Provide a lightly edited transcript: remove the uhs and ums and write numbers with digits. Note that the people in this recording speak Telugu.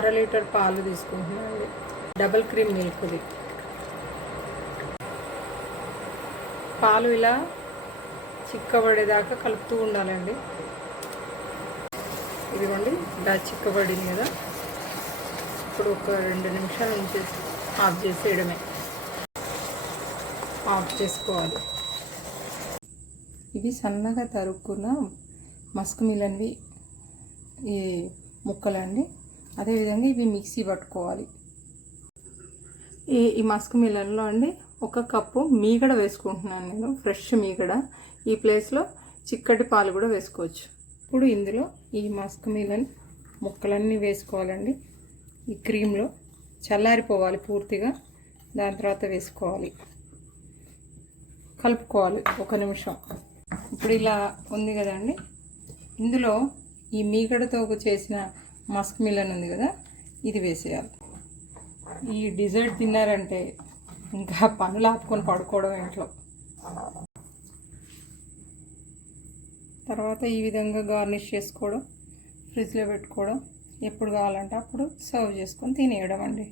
1/2 లీటర్ పాలు తీసుకుంటున్నాను. డబుల్ క్రీమ్ మిల్క్ది. పాలు ఇలా చిక్కబడేదాకా కలుపుతూ ఉండాలండి. ఇదిగోండి ఇలా చిక్కబడింది కదా. ఇప్పుడు ఒక 2 నిమిషాలు ఉంచేసి ఆఫ్ చేసేయడమే. ఆఫ్ చేసుకోవాలి. ఇవి సన్నగా తరుక్కున్న మస్క్ మిలన్వి ఈ ముక్కలండి. అదేవిధంగా ఇవి మిక్సీ పట్టుకోవాలి. ఈ మస్క్ మిలన్లో అండి 1 కప్పు మీగడ వేసుకుంటున్నాను నేను, ఫ్రెష్ మీగడ. ఈ ప్లేస్లో చిక్కటి పాలు కూడా వేసుకోవచ్చు. ఇప్పుడు ఇందులో ఈ మస్క్ మిలన్ ముక్కలన్నీ వేసుకోవాలండి. ఈ క్రీమ్లో చల్లారిపోవాలి పూర్తిగా. దాని తర్వాత వేసుకోవాలి, కలుపుకోవాలి 1 నిమిషం. ఇప్పుడు ఇలా ఉంది కదండి. ఇందులో ఈ మీగడతో చేసిన మస్క్ మిలన్ ఉంది కదా, ఇది వేసేయాలి. ఈ డిజర్ట్ తిన్నారంటే ఇంకా పనులు ఆపుకొని పడుకోవడం ఇంట్లో. తర్వాత ఈ విధంగా గార్నిష్ చేసుకోవడం, ఫ్రిడ్జ్లో పెట్టుకోవడం, ఎప్పుడు కావాలంటే అప్పుడు సర్వ్ చేసుకొని తినేయడం అండి.